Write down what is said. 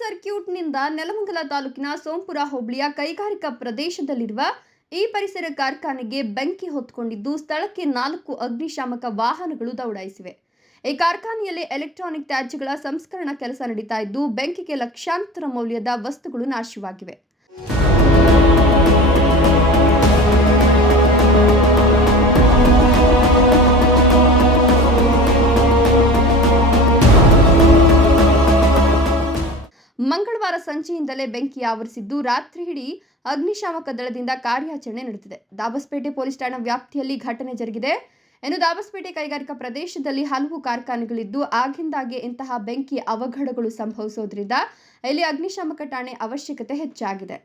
ಸರ್ಕ್ಯೂಟ್ನಿಂದ ನೆಲಮಂಗಲ ತಾಲೂಕಿನ ಸೋಂಪುರ ಹೋಬಳಿಯ ಕೈಗಾರಿಕಾ ಪ್ರದೇಶದಲ್ಲಿರುವ ಈ ಪರಿಸರ ಕಾರ್ಖಾನೆಗೆ ಬೆಂಕಿ ಹೊತ್ತುಕೊಂಡಿದ್ದು ಸ್ಥಳಕ್ಕೆ ನಾಲ್ಕು ಅಗ್ನಿಶಾಮಕ ವಾಹನಗಳು ದೌಡಾಯಿಸಿವೆ. ಈ ಕಾರ್ಖಾನೆಯಲ್ಲಿ ಎಲೆಕ್ಟ್ರಾನಿಕ್ ತ್ಯಾಜ್ಯಗಳ ಸಂಸ್ಕರಣಾ ಕೆಲಸ ನಡೀತಾ ಇದ್ದು, ಬೆಂಕಿಗೆ ಲಕ್ಷಾಂತರ ಮೌಲ್ಯದ ವಸ್ತುಗಳು ನಾಶವಾಗಿವೆ. ಸಂಜೆಯಿಂದಲೇ ಬೆಂಕಿ ಆವರಿಸಿದ್ದು ರಾತ್ರಿ ಹಿಡಿ ಅಗ್ನಿಶಾಮಕ ದಳದಿಂದ ಕಾರ್ಯಾಚರಣೆ ನಡೆದಿದೆ. ದಾಬಸ್ಪೇಟೆ ಪೊಲೀಸ್ ಠಾಣಾ ವ್ಯಾಪ್ತಿಯಲ್ಲಿ ಘಟನೆ ಜರುಗಿದೆ. ಇನ್ನು ದಾಬಸ್ಪೇಟೆ ಕೈಗಾರಿಕಾ ಪ್ರದೇಶದಲ್ಲಿ ಹಲವು ಕಾರ್ಖಾನೆಗಳಿದ್ದು, ಆಗಿಂದಾಗೆ ಇಂತಹ ಬೆಂಕಿ ಅವಘಡಗಳು ಸಂಭವಿಸೋದ್ರಿಂದ ಇಲ್ಲಿ ಅಗ್ನಿಶಾಮಕ ಠಾಣೆ ಅವಶ್ಯಕತೆ ಹೆಚ್ಚಾಗಿದೆ.